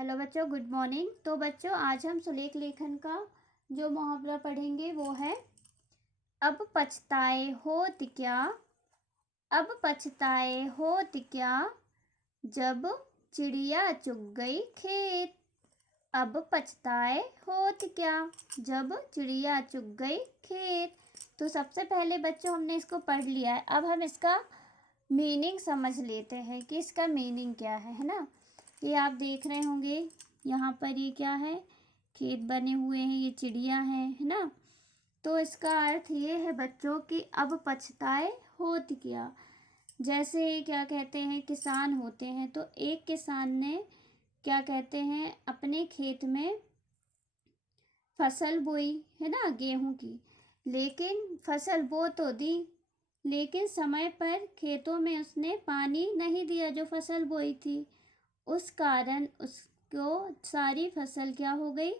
Hello बच्चों, good morning. तो बच्चों, आज हम सुलेख लेखन का जो मुहावरा पढ़ेंगे वो है अब पछताए होत क्या। अब पछताए होत क्या, जब चिड़िया चुग गई खेत। अब पछताए होत क्या, जब चिड़िया चुग गई खेत। तो सबसे पहले बच्चों हमने इसको पढ़ लिया है। अब हम इसका मीनिंग समझ लेते हैं कि इसका मीनिंग क्या है ना। ये आप देख रहे होंगे यहाँ पर ये क्या है, खेत बने हुए हैं, ये चिड़िया है ना। तो इसका अर्थ ये है बच्चों कि अब पछताए होत क्या। जैसे क्या कहते हैं, किसान होते हैं तो एक किसान ने क्या कहते हैं अपने खेत में फसल बोई है ना, गेहूं की। लेकिन फसल बो तो दी, लेकिन समय पर खेतों में उसने पानी नहीं दिया जो फसल बोई थी। उस कारण उसको सारी फसल क्या हो गई,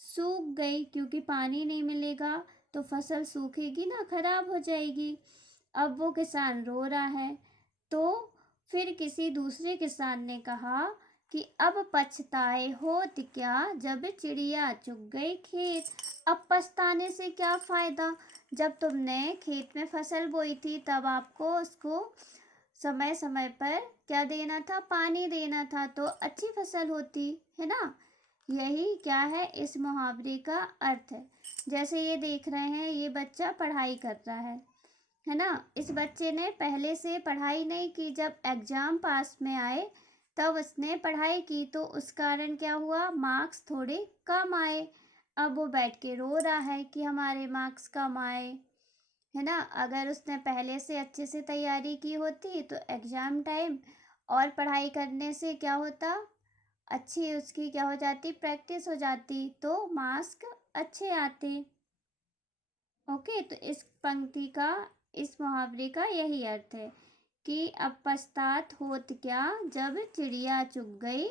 सूख गई। क्योंकि पानी नहीं मिलेगा तो फसल सूखेगी ना, खराब हो जाएगी। अब वो किसान रो रहा है। तो फिर किसी दूसरे किसान ने कहा कि अब पछताए होत क्या, जब चिड़िया चुग गई खेत। अब पछताने से क्या फ़ायदा, जब तुमने खेत में फसल बोई थी तब आपको उसको समय समय पर क्या देना था, पानी देना था, तो अच्छी फसल होती है ना। यही क्या है इस मुहावरे का अर्थ है। जैसे ये देख रहे हैं, ये बच्चा पढ़ाई कर रहा है ना। इस बच्चे ने पहले से पढ़ाई नहीं की, जब एग्ज़ाम पास में आए तब उसने पढ़ाई की, तो उस कारण क्या हुआ, मार्क्स थोड़े कम आए। अब वो बैठ के रो रहा है कि हमारे मार्क्स कम आए, है ना। अगर उसने पहले से अच्छे से तैयारी की होती तो एग्ज़ाम टाइम और पढ़ाई करने से क्या होता, अच्छी उसकी क्या हो जाती, प्रैक्टिस हो जाती, तो मार्क्स अच्छे आते। ओके, तो इस पंक्ति का, इस मुहावरे का यही अर्थ है कि अब पछतात होत क्या, जब चिड़िया चुग गई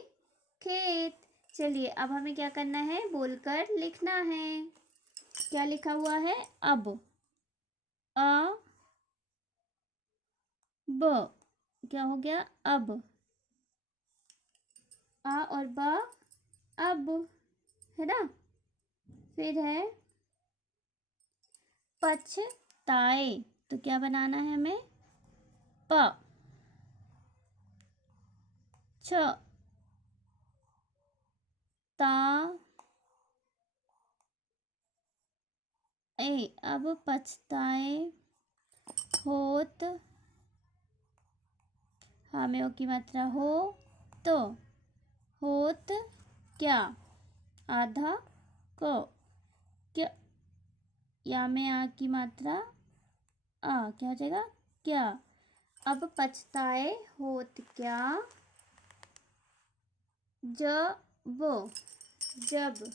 खेत। चलिए अब हमें क्या करना है, बोलकर लिखना है। क्या लिखा हुआ है, अब, अ ब, क्या हो गया, अब, आ और ब, अब, है ना। फिर है पछताए, तो क्या बनाना है हमें, प, छ, ता, ए। अब पछताए होत, हाँ में ओ की मात्रा हो, तो होत क्या, आधा क, क्या, या में आ की मात्रा आ, क्या हो जाएगा, क्या। अब पछताए होत क्या, जब, जब,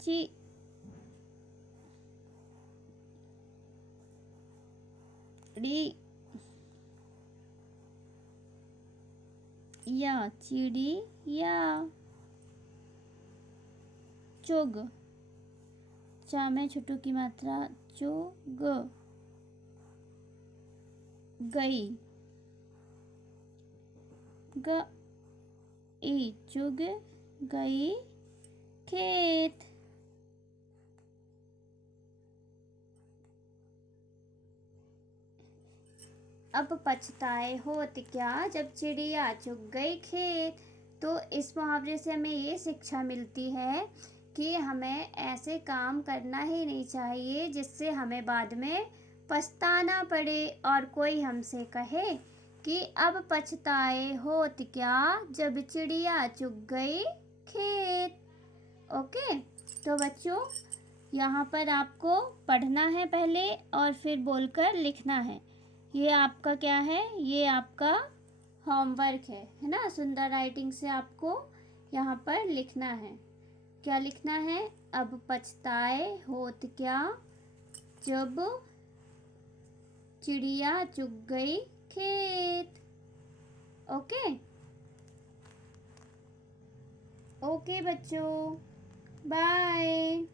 ची, ड़ी, या, चिड़ी या, चुग, चा में छोटू की मात्रा चुग गई, ग, ई, चुग गई खेत। अब पछताए होत क्या, जब चिड़िया चुग गई खेत। तो इस मुहावरे से हमें ये शिक्षा मिलती है कि हमें ऐसे काम करना ही नहीं चाहिए जिससे हमें बाद में पछताना पड़े और कोई हमसे कहे कि अब पछताए होत क्या, जब चिड़िया चुग गई खेत। ओके, तो बच्चों यहाँ पर आपको पढ़ना है पहले और फिर बोलकर लिखना है। ये आपका क्या है, ये आपका होमवर्क है ना। सुंदर राइटिंग से आपको यहाँ पर लिखना है। क्या लिखना है, अब पछताए होत क्या, जब चिड़िया चुग गई खेत। ओके ओके बच्चों, बाय।